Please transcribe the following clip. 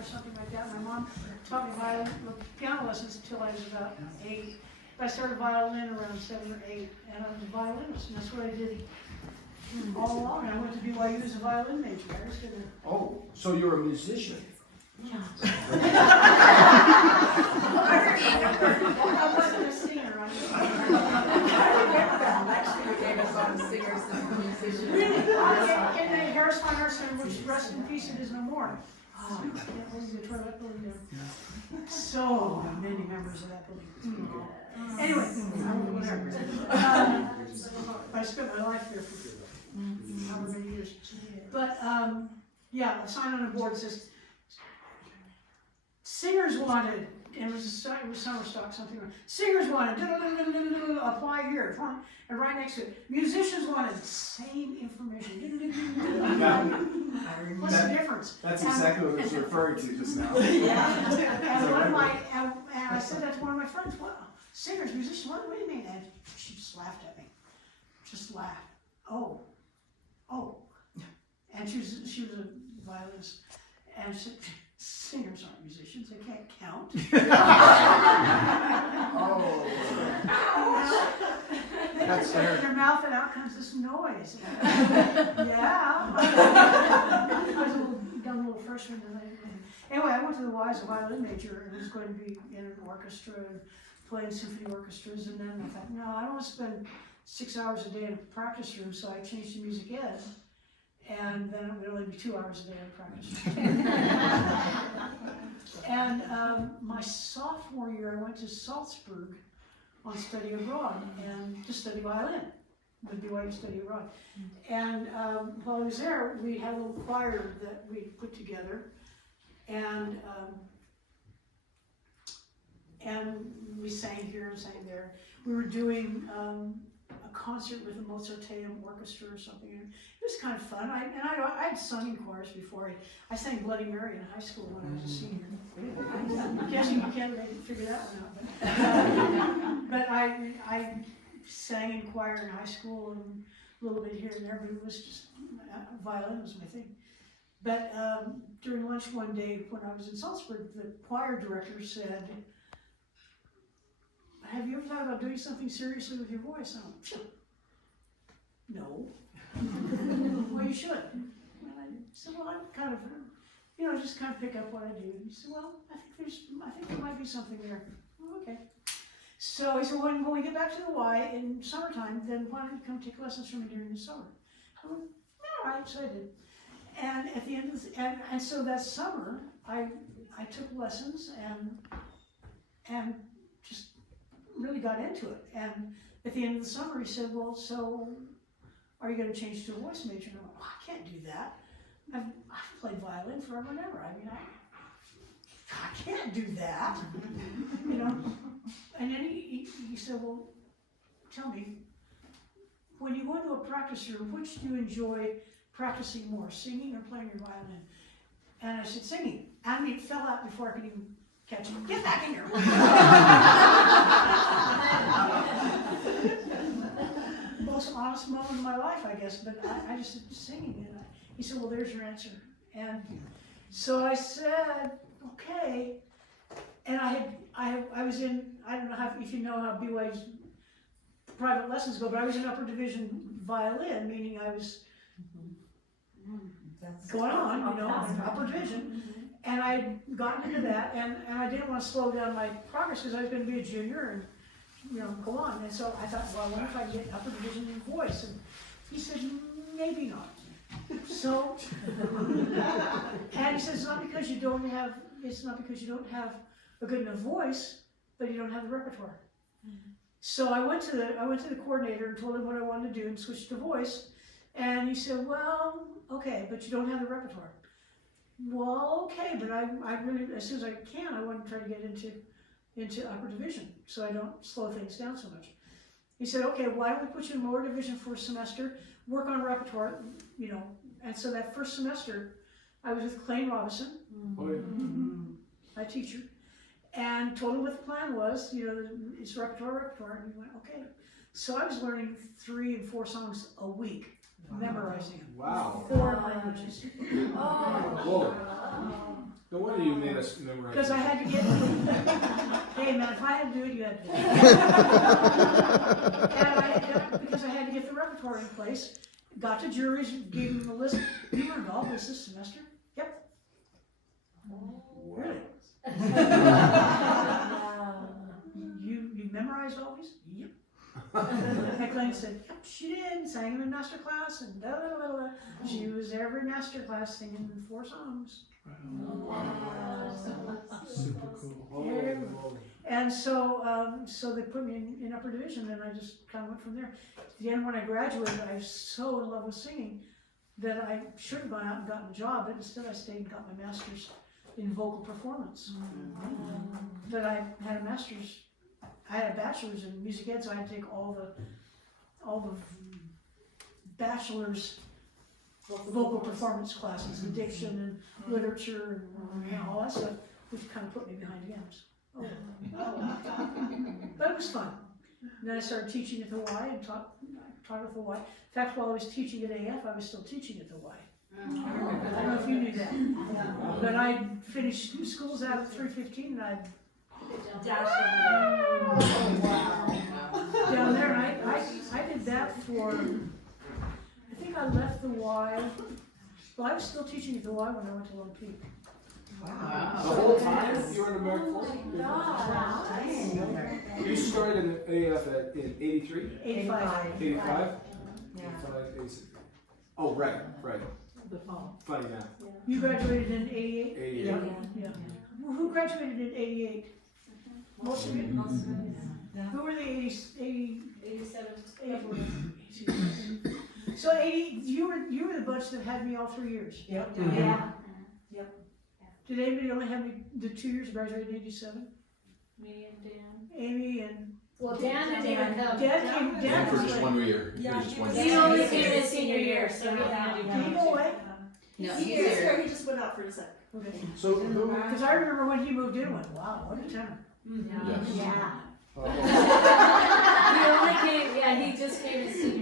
or something like that. My mom taught me piano lessons until I was about 8. I started violin around 7 or 8, and I was a violinist, and that's what I did all along. I went to BYU as a violin major. I was gonna... Oh, so you're a musician? Yeah. I wasn't a singer. I remember that lecture you gave us on singers and musicians. Really? In the Harris Fine Arts Center, which rest in peace, it is no more. Oh, the toilet building there. So many members of that building. Anyway, whatever. I spent my life there for however many years. But yeah, a sign on the board says, singers wanted, and it was summer stock, something like singers wanted, apply here, and right next to it, musicians wanted, same information. What's the difference? That's exactly what I was referring to just now. Yeah. And I said that to one of my friends, what, singers, musicians, what do you mean? And she just laughed at me. Just laughed. Oh. And she was a violinist, and she said, singers aren't musicians, they can't count. That's fair. In their mouth and out comes this noise. Yeah. I was a dumb little freshman. Anyway, I went to the Y as a violin major and was going to be in an orchestra and playing symphony orchestras, and then I thought, no, I don't want to spend 6 hours a day in a practice room, so I changed to music ed. And then it would only be 2 hours a day in practice. And my sophomore year, I went to Salzburg on study abroad and to study violin, the BYU study abroad. And while I was there, we had a little choir that we put together, and we sang here and sang there. We were doing a concert with the Mozarteum Orchestra or something. It was kind of fun. I had sung in choirs before. I sang Bloody Mary in high school when I was a senior. I'm guessing you can't figure that one out. But I sang in choir in high school and a little bit here and there, but it was just, violin was my thing. But during lunch one day when I was in Salzburg, the choir director said, have you ever thought about doing something seriously with your voice? I went, no. Well, you should. And I said, well, I'm kind of, just kind of pick up what I do. And he said, well, I think there might be something there. Oh, okay. So he said, when we get back to the Y in summertime, then why don't you come take lessons from me during the summer? I went, all right, so I did. And at the end of and so that summer, I took lessons and just really got into it. And at the end of the summer, he said, well, so are you going to change to a voice major? And I went, I can't do that. I've played violin forever and ever. I mean, I can't do that, And then he said, well, tell me, when you go into a practice room, which do you enjoy practicing more, singing or playing your violin? And I said, singing. And it fell out before I could even catch him. Get back in here. Most honest moment of my life, I guess, but I just said singing. And he said, well, there's your answer. And so I said, okay. And I was in, I don't know if you know how BYU's private lessons go, but I was in upper division violin, meaning I was going on, upper division. And I'd gotten into that, and I didn't want to slow down my progress because I was going to be a junior and go on. And so I thought, well, I wonder if I can get upper division in voice. And he said, maybe not. So, and he said, it's not because you don't have a good enough voice, but you don't have the repertoire. So I went to the coordinator and told him what I wanted to do and switched to voice. And he said, well, okay, but you don't have the repertoire. Well, okay, but I really, as soon as I can, I want to try to get into upper division so I don't slow things down so much. He said, okay, why don't we put you in lower division for a semester, work on repertoire, And so that first semester, I was with Clayne Robinson, my teacher, and told him what the plan was, it's repertoire, and he went, okay. So I was learning 3 and 4 songs a week, memorizing them. Wow. 4 languages. No wonder you made us memorize. Because I had to get, hey man, if I had to do it, you had to do it. Because I had to get the repertoire in place, got to juries, gave them the list, you were involved this semester? Yep. Really? You memorized all these? Yep. My client said, yep, she did, sang them in master class, and da da da da. She was every master class singing 4 songs. Super cool. Yeah. And so, so they put me in upper division, and I just kind of went from there. At the end, when I graduated, I was so in love with singing that I should have gone out and gotten a job, but instead I stayed and got my master's in vocal performance. But I had a master's, I had a bachelor's in music ed, so I had to take all the bachelor's vocal performance classes, and diction and literature and all that stuff, which kind of put me behind again. Oh. But it was fun. And then I started teaching at the Y and taught at the Y. In fact, while I was teaching at AF, I was still teaching at the Y. I don't know if you knew that. But I finished schools out at 3:15 and I'd dash down there, and I did that for, I think I left the Y, well, I was still teaching at the Y when I went to Lone Peak. The whole time you were in American Force? You started in AF in 83? 85. 85? Yeah. 85, 86. Oh, right. Funny now. You graduated in 88? 88. Yeah. Well, who graduated in 88? Most of you? Who were the 87? So 80, you were the bunch that had me all 3 years. Yep. Yeah. Did anybody only have me the 2 years graduated in 87? Me and Dan. Amy and Well, Dan didn't come. Dan For was just like, 1 year. Yeah, For just he one was- He year. only came his senior year, so we had to did he go away? No, He he's is here. here, he just went out for a sec. Okay. So who? Because I remember when he moved in, I went, wow, what a tenor. Yes. Yeah. Oh, He only came, he just came his senior